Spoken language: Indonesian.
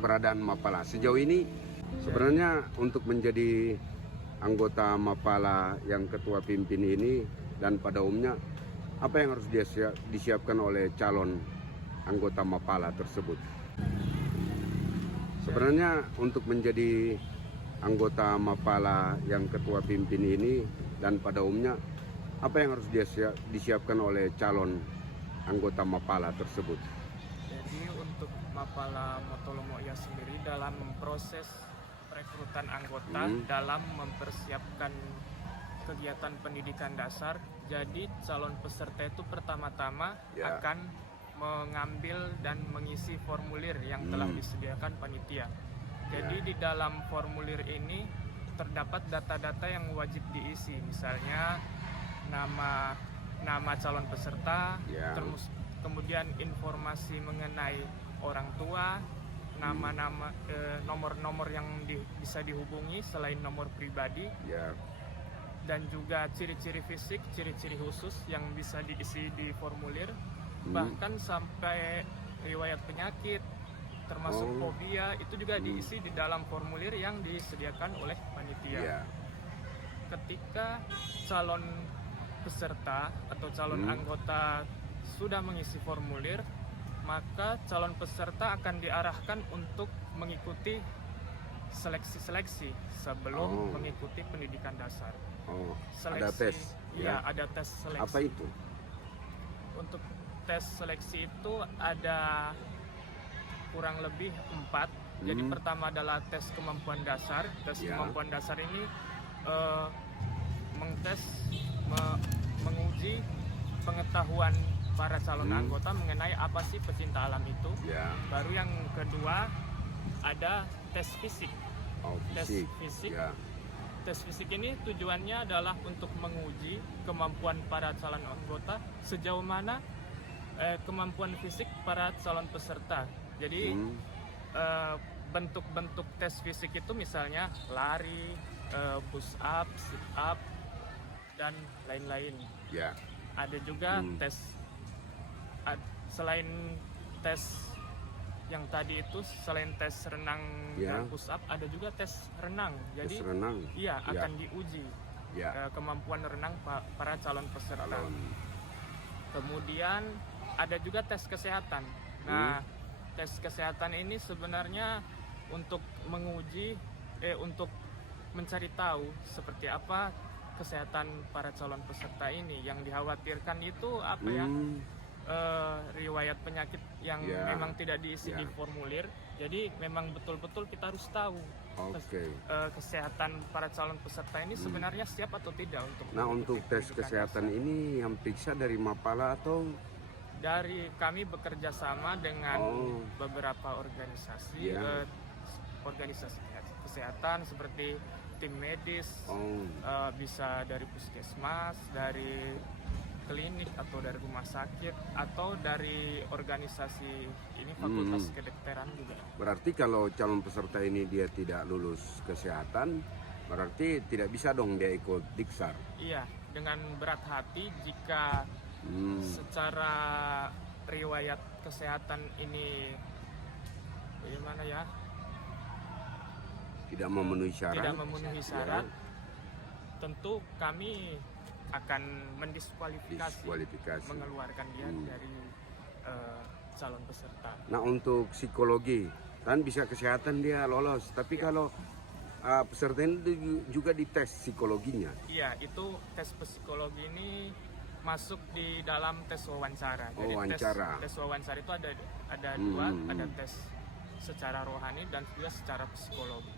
keberadaan Mapala sejauh ini. Sebenarnya untuk menjadi anggota Mapala yang ketua pimpin ini dan pada umumnya apa yang harus disiapkan oleh calon anggota Mapala tersebut? Sebenarnya untuk menjadi anggota Mapala yang ketua pimpin ini dan pada umumnya apa yang harus disiapkan oleh calon anggota Mapala tersebut? Jadi untuk Mapala Motolomoyo sendiri dalam proses perekrutan anggota dalam mempersiapkan kegiatan pendidikan dasar, jadi calon peserta itu pertama-tama akan mengambil dan mengisi formulir yang telah disediakan panitia. Jadi di dalam formulir ini terdapat data-data yang wajib diisi, misalnya nama calon peserta, kemudian informasi mengenai orang tua, nomor-nomor yang bisa dihubungi selain nomor pribadi, dan juga ciri-ciri fisik, ciri-ciri khusus yang bisa diisi di formulir, bahkan sampai riwayat penyakit, termasuk fobia, itu juga diisi di dalam formulir yang disediakan oleh panitia. Ketika calon peserta atau calon anggota sudah mengisi formulir, maka calon peserta akan diarahkan untuk mengikuti seleksi-seleksi sebelum mengikuti pendidikan dasar. Ada tes? Ada tes seleksi. Apa itu? Untuk tes seleksi itu ada kurang lebih 4. Jadi pertama adalah tes kemampuan dasar. Tes kemampuan dasar ini menguji pengetahuan para calon anggota mengenai apa sih pecinta alam itu. Baru yang kedua ada tes fisik. Tes fisik ini tujuannya adalah untuk menguji kemampuan para calon anggota sejauh mana kemampuan fisik para calon peserta. Jadi bentuk-bentuk tes fisik itu misalnya lari, push up, sit up, dan lain-lain. Ada juga selain tes yang tadi itu, selain tes renang dan push up, ada juga tes renang. Jadi akan diuji kemampuan renang para calon peserta. Kemudian ada juga tes kesehatan. Nah, tes kesehatan ini sebenarnya untuk menguji, untuk mencari tahu seperti apa kesehatan para calon peserta ini. Yang dikhawatirkan itu riwayat penyakit yang memang tidak diisi di formulir. Jadi memang betul-betul kita harus tahu kesehatan para calon peserta ini sebenarnya siap atau tidak untuk. Nah, untuk tes kesehatan ini yang periksa dari Mapala atau dari kami bekerja sama dengan beberapa organisasi, organisasi kesehatan seperti tim medis, bisa dari puskesmas, dari klinik atau dari rumah sakit atau dari organisasi ini fakultas kedokteran juga. Berarti kalau calon peserta ini dia tidak lulus kesehatan, berarti tidak bisa dong dia ikut Diksar. Iya, dengan berat hati jika secara riwayat kesehatan ini bagaimana ya? Tidak memenuhi syarat. Tentu kami akan mendiskualifikasi, mengeluarkan dia dari calon peserta. Nah, untuk psikologi kan bisa kesehatan dia lolos, tapi kalau peserta ini juga dites psikologinya. Iya, itu tes psikologi ini masuk di dalam tes wawancara. Jadi tes wawancara itu ada dua, ada tes secara rohani dan juga secara psikologi.